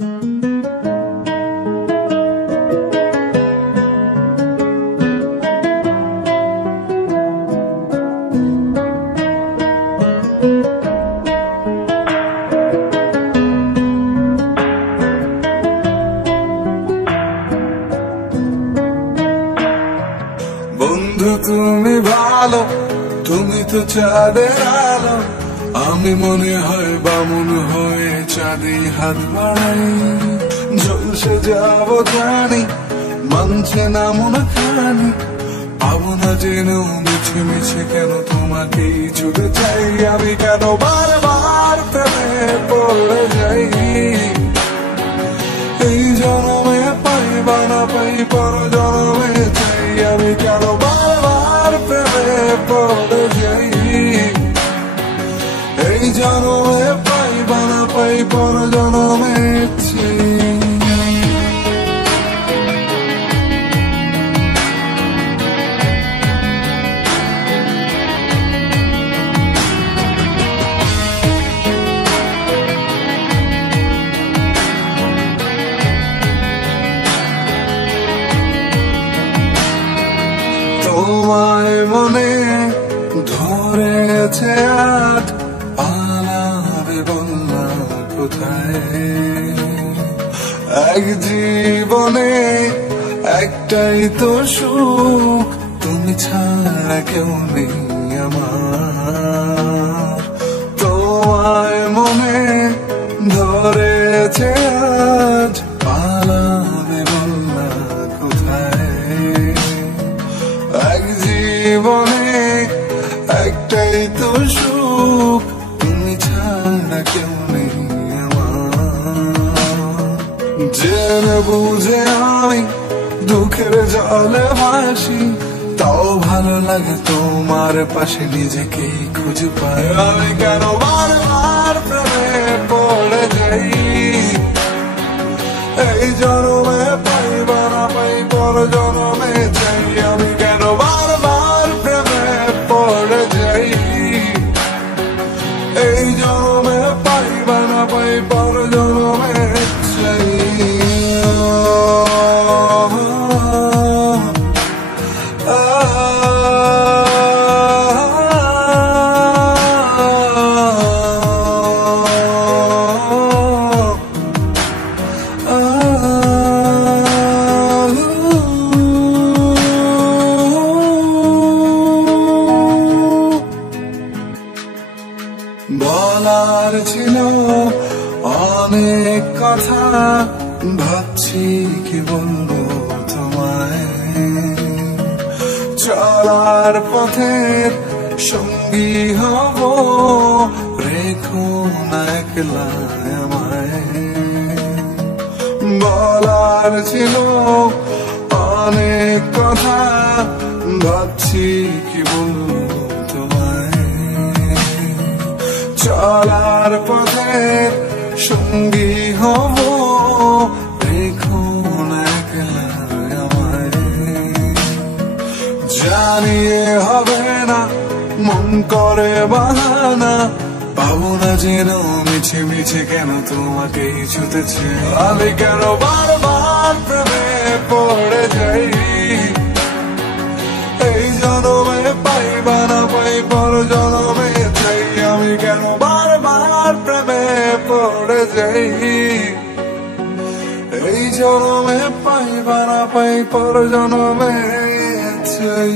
বন্ধু তুমি ভালো, তুমি তো চাঁদের আলো, আমি মনে হয় বামুন হয়ে চাঁদে হাত বাড়াই। ঝলসে যাব জানি, মানছে না মনে খানি, পাবো না জেনেও মিছে মিছে কেন তোমাকেই ছুটে চাই। আমি কেন বারবার প্রেমে পড়ে যাই, এই জন্মে পাই বা না পাই পর জন্মে চাই। আমি কেন বারবার প্রেমে পড়ে যাই, এই জন্মে পাই বা না পাই পর জন্মে চাই। তোমায় মনে ধরেছে আজ, পালাবে বললা কোথায়? এক জীবনে একটাই তো সুখ, তুমি ছাড়া কেউ নেই আমার। তোমায় মনে ধরেছে আজ, পালাবে বললা কোথায়? এক জীবনে একটাই তো সুখ, তুমি ছাড়া কেউ নেই আমার। জেনে বুঝে আমি দুঃখের জলে ভাসি, তাও ভালো লাগে তোমার পাশে নিজেকেই খুঁজে পাই। আমি কেন বারবার প্রেমে পড়ে যাই, এই জন্মে পাই বা না পাই পর জন্মে চাই। আমি কেন বারবার প্রেমে পড়ে যাই, এই জন্মে পাই বা না পাই পর জন্মে চাই। বলার ছিল অনেক কথা, ভাবছি কি বলবো তোমায়। চলার পথের সঙ্গী হব, রেখো না একলা আমায়। বলার ছিল অনেক কথা, ভাবছি কি বলবো তোমায়। চলার পথের সঙ্গী হব, রেখো না একলা আমায়। জানিয়ে হবে না, মন করে বাহানা, পাবো না যেন মিছে মিছে কেন তোমাকেই ছুতেছে। আমি কেন বারবার প্রেমে পড়ে যাই, এই জন্মে পাই বা না পাই পর জন্মে চাই। আমি কেন বারবার প্রেমে পড়ে যাই, এই জন্মে পাই বা না পাই পর জন্মে চাই।